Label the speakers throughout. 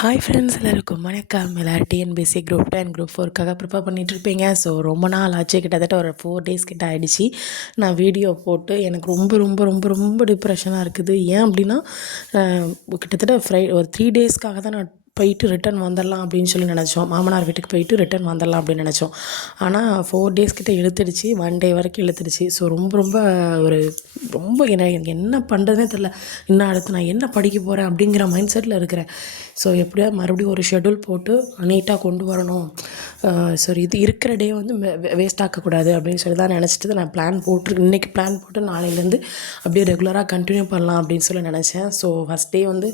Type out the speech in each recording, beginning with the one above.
Speaker 1: Hi friends எல்லாருக்கும் வணக்கம். எல்லோரும் டிஎன்பிசி குரூப் டென் குரூப் ஃபோருக்காக ப்ரிப்பேர் பண்ணிகிட்ருப்பீங்க ஸோ ரொம்ப நாள் ஆச்சு. கிட்டத்தட்ட ஒரு ஃபோர் டேஸ் கிட்ட ஆகிடுச்சி நான் வீடியோ போட்டு எனக்கு ரொம்ப ரொம்ப ரொம்ப ரொம்ப டிப்ரெஷனாக இருக்குது. ஏன் அப்படின்னா கிட்டத்தட்ட ஃப்ரை ஒரு த்ரீ டேஸ்க்காக தான் நான் போயிட்டு ரிட்டன் வந்துடலாம் அப்படின்னு சொல்லி நினச்சோம். மாமனார் வீட்டுக்கு போயிட்டு ரிட்டன் வந்துடலாம் அப்படின்னு நினச்சோம். ஆனால் ஃபோர் டேஸ் கிட்டே இழுத்துடுச்சு. ஒன் டே வரைக்கும் இழுத்துடுச்சு. ஸோ ரொம்ப ரொம்ப ஒரு ரொம்ப என்ன எனக்கு என்ன பண்ணுறதுனே தெரில இன்னும் அடுத்து நான் என்ன படிக்க போகிறேன் அப்படிங்கிற மைண்ட் செட்டில் இருக்கிறேன். ஸோ எப்படியா மறுபடியும் ஒரு ஷெடியூல் போட்டு நீட்டாக கொண்டு வரணும். சரி இது இருக்கிற டே வந்து வேஸ்ட் ஆக்கக்கூடாது அப்படின்னு சொல்லி தான் நினச்சிட்டு நான் பிளான் போட்டு இன்றைக்கி பிளான் போட்டு நாளையிலேருந்து அப்படியே ரெகுலராக கண்டினியூ பண்ணலாம் அப்படின்னு சொல்லி நினச்சேன். ஸோ ஃபஸ்ட் டே வந்து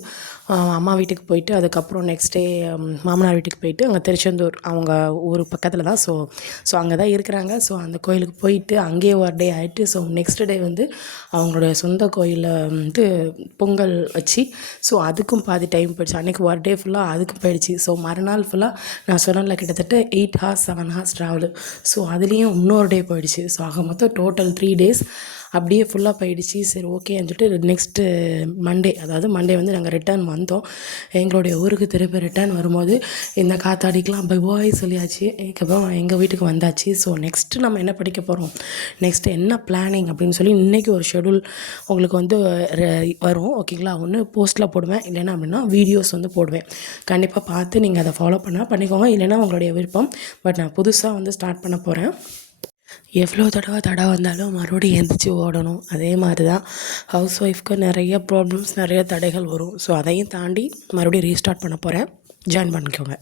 Speaker 1: அம்மா வீட்டுக்கு போயிட்டு அதுக்கப்புறம் நெக்ஸ்ட் டே um, மாமனார் வீட்டுக்கு போயிட்டு அங்கே திருச்செந்தூர் அவங்க ஊர் பக்கத்தில் தான். ஸோ ஸோ அங்கே தான் இருக்கிறாங்க. ஸோ அந்த கோயிலுக்கு போயிட்டு அங்கேயே ஒரு டே ஆகிட்டு ஸோ நெக்ஸ்ட் டே வந்து அவங்களுடைய சொந்த கோயிலில் வந்து பொங்கல் வச்சு ஸோ அதுக்கும் பாதி டைம் போயிடுச்சு. அன்றைக்கி ஒரு டே ஃபுல்லாக அதுக்கும் போயிடுச்சு. ஸோ மறுநாள் ஃபுல்லாக நான் சொன்னல கிட்டத்தட்ட eight hours seven hours travel so அதுலேயும் இன்னொரு டே போயிடுச்சு. ஸோ ஆக மொத்தம் டோட்டல் த்ரீ டேஸ் அப்படியே ஃபுல்லாக போயிடுச்சு. சரி ஓகேன்னு சொல்லிட்டு நெக்ஸ்ட்டு மண்டே அதாவது மண்டே வந்து நாங்கள் ரிட்டர்ன் வந்தோம். எங்களுடைய ஊருக்கு திருப்பி ரிட்டர்ன் வரும்போது இந்த காத்தாடிக்கெலாம் பாய் சொல்லியாச்சு. அதுக்கப்புறம் எங்கள் வீட்டுக்கு வந்தாச்சு. ஸோ நெக்ஸ்ட்டு நம்ம என்ன படிக்க போகிறோம் நெக்ஸ்ட்டு என்ன பிளானிங் அப்படின்னு சொல்லி இன்றைக்கி ஒரு ஷெடியூல் உங்களுக்கு வந்து வரும். ஓகேங்களா ஒன்று போஸ்ட்டில் போடுவேன். இல்லைன்னா அப்படின்னா வீடியோஸ் வந்து போடுவேன். கண்டிப்பாக பார்த்து நீங்கள் அதை ஃபாலோ பண்ணால் பண்ணிக்கோங்க. இல்லைன்னா உங்களுடைய விருப்பம். பட் நான் புதுசாக வந்து ஸ்டார்ட் பண்ண போகிறேன் எவ்வளோ தடவை தடை வந்தாலும் மறுபடியும் எந்திரிச்சு ஓடணும். அதே மாதிரி தான் ஹவுஸ் ஒய்ஃப்க்கு நிறைய ப்ராப்ளம்ஸ் நிறைய தடைகள் வரும். ஸோ அதையும் தாண்டி மறுபடியும் ரீஸ்டார்ட் பண்ண போகிறேன் ஜாயின் பண்ணிக்கோங்க.